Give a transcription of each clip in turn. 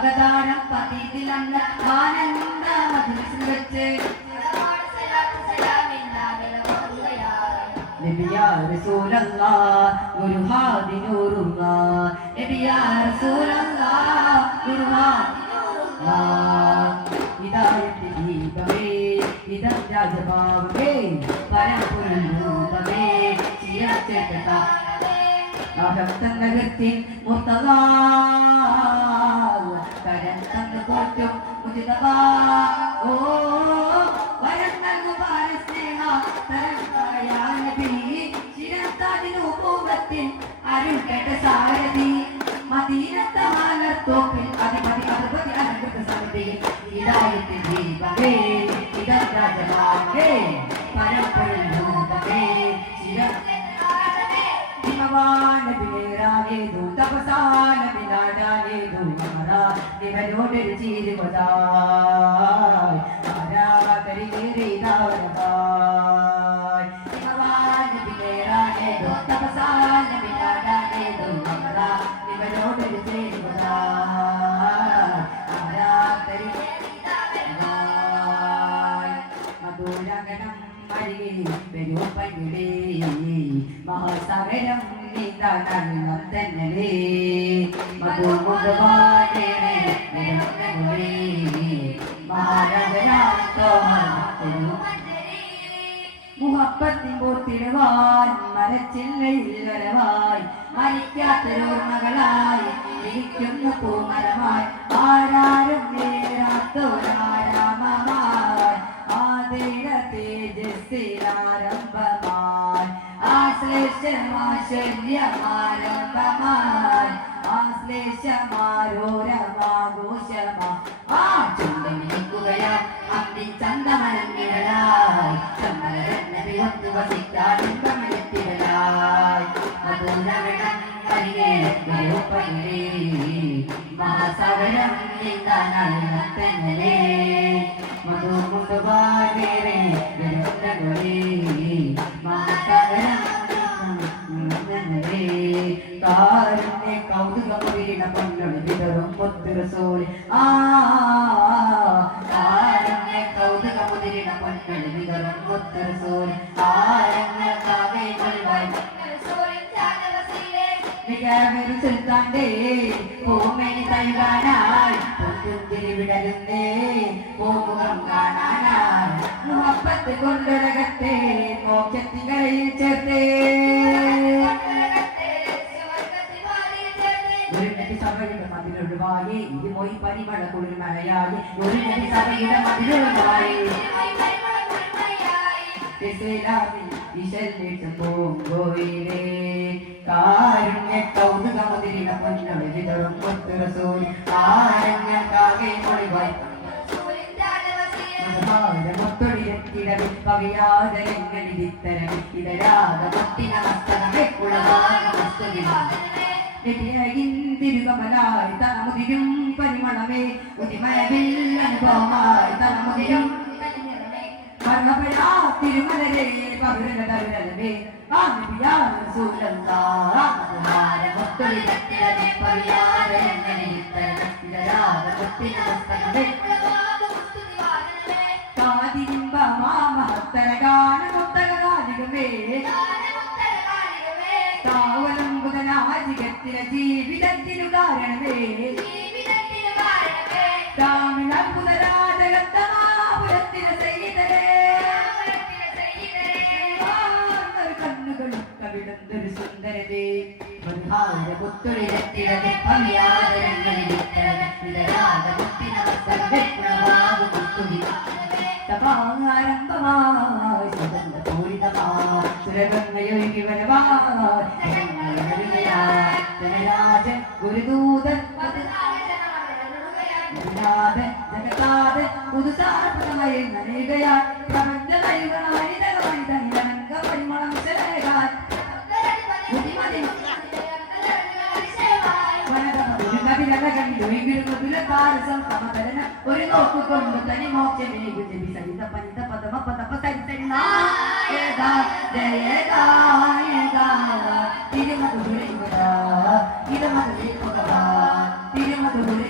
അകതാരം പതിയിലന്ന് ആനന്ദ മധുരസിൽ വെച്ച് നബിയാ റസൂലല്ലാ ഗുരുഹാദി ഹാദിനൂറുല്ലാ നബിയാ റസൂലല്ലാ ഒരു ഹാദിനൂറുല്ലാ ഹിദായത്ത് ദീപമേ ഹിദം രാജഭാവമേ പരമ്പൊരുൾ രൂപമേ ചിരച്ചേട്ട നഗരത്തിൻ മുർത്തതാ കരം തന്നു പോറ്റും മുജിതവാ ഓ വരം നൽകും സ്നേഹ ചിരത്താതിരൂപത്തിൻ അരുൾ കേട്ട സാരഥി അമരാ നിവനോടൊരു ചീരുവതായി തപസാനബിനാടാനേതു അമരാ നിവനോടൊരു ചേരുവതായി ആരാകരികേറിയതാവരതായി മധുരഗണം മരികെ വരൂ പങ്കിടേ മഹാസാഗരം നീന്താനും തന്നലേ മധുമുഖവാനേ മുഹപ്പത്തിൻ പൂർത്തിടുവാൻ മരച്ചില്ലയിൽ വരവായി മരിക്കാത്തൊരോർമകളായി ഇരിക്കുന്ന പൂമരമായി. ആശ്ലേഷമാശല്യമാരംഭമായി ആശ്ലേഷമാരോരമാഘോഷമാ. ആ ചുണ്ടമിക്കുകയാ അന്തി ചന്തമരങ്ങിടലായി ചമ്മരന്നതി ഒത്തു വസിക്കാനും മധുരവിടം കരികേ മഹാസവരം നീന്താനേ മധു മുതുവാടേറെ പൊന്നൊളി വിതറും മുത്തുരസോളി ആ കാരുണ്യ കൗതുകമുരിണ പൊന്നൊളി വിതറും മുത്തുരസോളി ആരങ്ങൾ കാവേ കൊളിവായി മികവൊരു സുൽത്താന്റെ പൂമേനി തൈകാനായി പൊട്ടുന്തിരി വിടരുന്നേ പൂമുഖം കാണാനായി മുഹപ്പത്ത് കൊണ്ടൊരകത്തെ മോക്ഷത്തിങ്കരയിൽ ചേർത്തേ. പനി പരിമള മഴയായി ഒരു നബി സഭയുടെ മതിലൊഴിവായി പൂങ്കോയിലേ കാരുണ്യ കൗതുകമുതിരിന തിരുകമലായി തലമുതിരും പരിമളമേ ഉതിമയവിൽ അനുഭവമായി തലമുതിരും തിരുമലരെ പകരുന്ന തരുണമേ ആമിയാ ബുധനാജികത്തിന ജീവിതത്തിനു കാരണമേ താമിള ബുധരാജകത്തമാപുരത്തിന ചെയ്തരേ കണ്ണുകളും കവിടന്തൊരു സുന്ദരതേ പുത്തുളിരത്തിരതെ പമിയാദരങ്ങളിൽ ഇതരാത മുത്തിന മസ്തകമേ തപാരംഭമായി സ്വതന്ത്ര പൂരിതമായി സുരഗംഗയൊഴുകി വരവാജൻ ഗുരുദൂതൻ ജഗത്താതെ പുതുസാരമായി നനയുകയാൽ പ്രപഞ്ച കൈകളായി തനിരംഗ പരിമളം ബുദ്ധിമതി ഒരു നോക്കുകൊണ്ട് തനി മോക്ഷമേ ജപി സരിത പനിത പദമ പദപ സരി സരി തിരുമധുരൈവത തിരുമധുരൈവത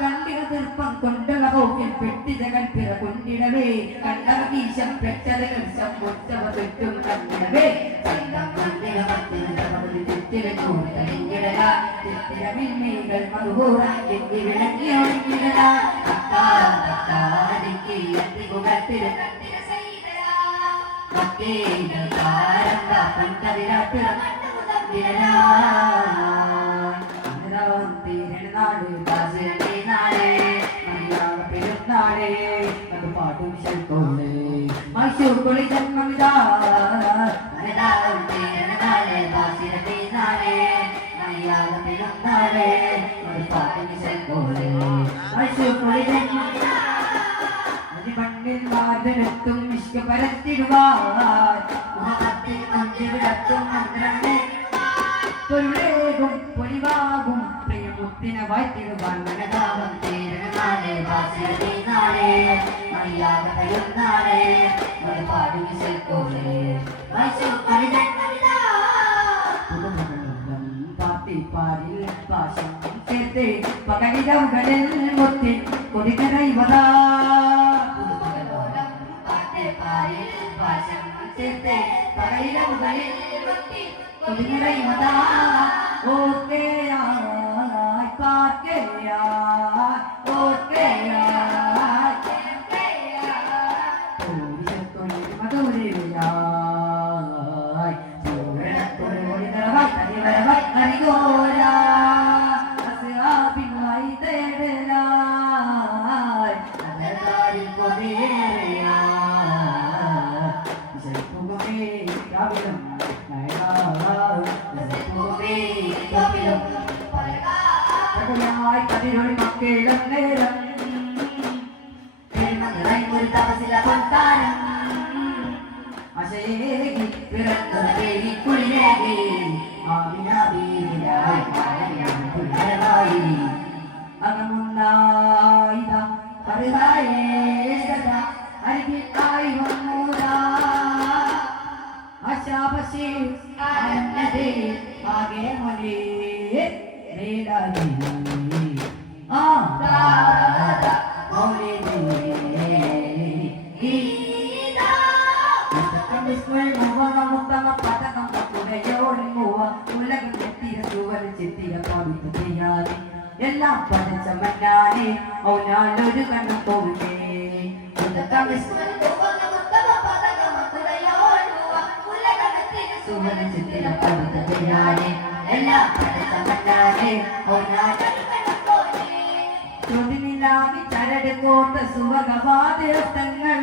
പൊൻകതിരായി പിറ കൊണ്ട മുതമ്പിലരാ ഇളമതിരൊത്ത നീരാടുന്ന ആജപൈലരാ ചിത്തിരമൊത്തൊരു ഊതിട്ടത് അത് പിന്നരഞ്ഞ കൂറൈസെല്ലാം താരുത്തെ ഫികറ അതിശയത്തെ പെരുത്തില്ല കണ്ടിക തീർപ്പം കൊണ്ടുള്ള പോക്കിൽ പെട്ടി ജഗൻ പിറ കൊണ്ടിടവേ കണ്ടവ വീശം പെട്ടത് കർശം ഒറ്റവ തെറ്റും കണ്ടിടവേ ചിത്തിരമിന്മീകൾ മധുപൂറ എത്തി വിളങ്ങിയൊഴിഞ്ഞിടല തക്കാടിക്ക് എത്തി കുകത്തിരു മൈസൂർ കുളി ജന്മമിതാ മൈസൂർ കുളി ജന്മമിതാ മണ്ണിൽ വാതിലെത്തും വിശ്വ പരത്തിടുവാൻ മുഖത്തിൽ മഞ്ചിവിടത്തും മന്ത്രമേ പൊരുളേകും പൊലിവാകും പ്രിയമുത്തിനെ വാഴ്ത്തിടുവാൻ മനതാപം തീരണനാളെ വാസിയതേ നാളെ മര്യാദ നാളെ ഒരു പാടും സെൽക്കോളെ പാട്ടിപ്പാരിൽ പാശം ചേർത്ത് പകലിടവുകളിൽ മുത്തി കൊടികരൈവതാ പതിനൊരു uh, സുഹൃത്തിനെ പഠിച്ച ചെയ്യാനെ എല്ലാം പഠിച്ച മന്നാനെ അവനാലൊരു ചൊടിനിലാവി ചരട് കോട്ട സുവകവാദിരത്തങ്ങൾ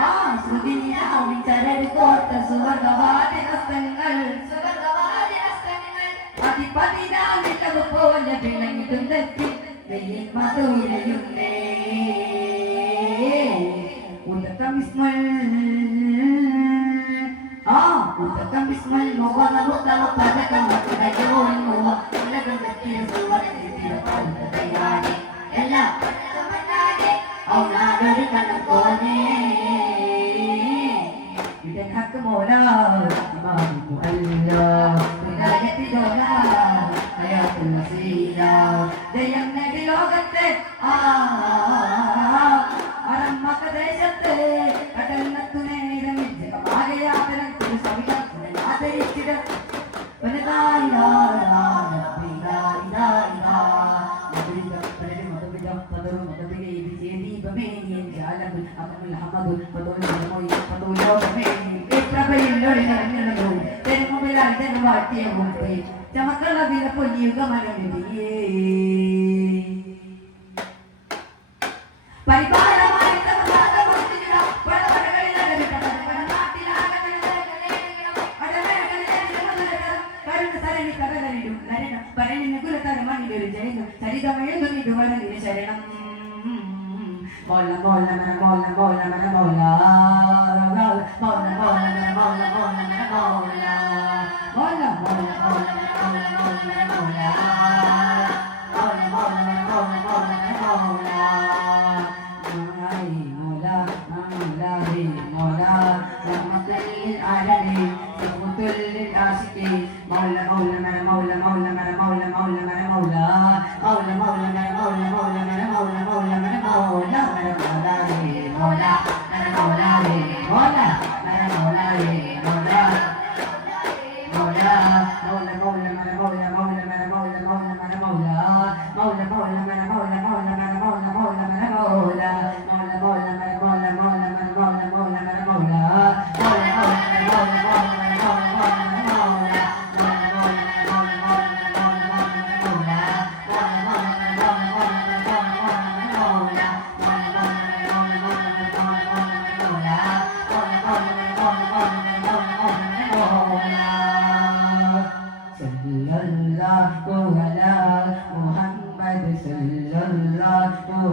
ആ ശ്രുതിനിലാവി ചരട് കോട്ട സുവകവാദിരത്തങ്ങൾ അതിപതിനാലിട്ടത് പോലെ വിളങ്ങിട്ടും തെറ്റി വെയിൽ മധുരയുണ്ടേ ഉദക്കം Vismal 我们大家。 ပြေကုန်ပြီ။ကျွန်မကလည်းပြေဖို့ညီကမှလည်းနေပြီ la la la la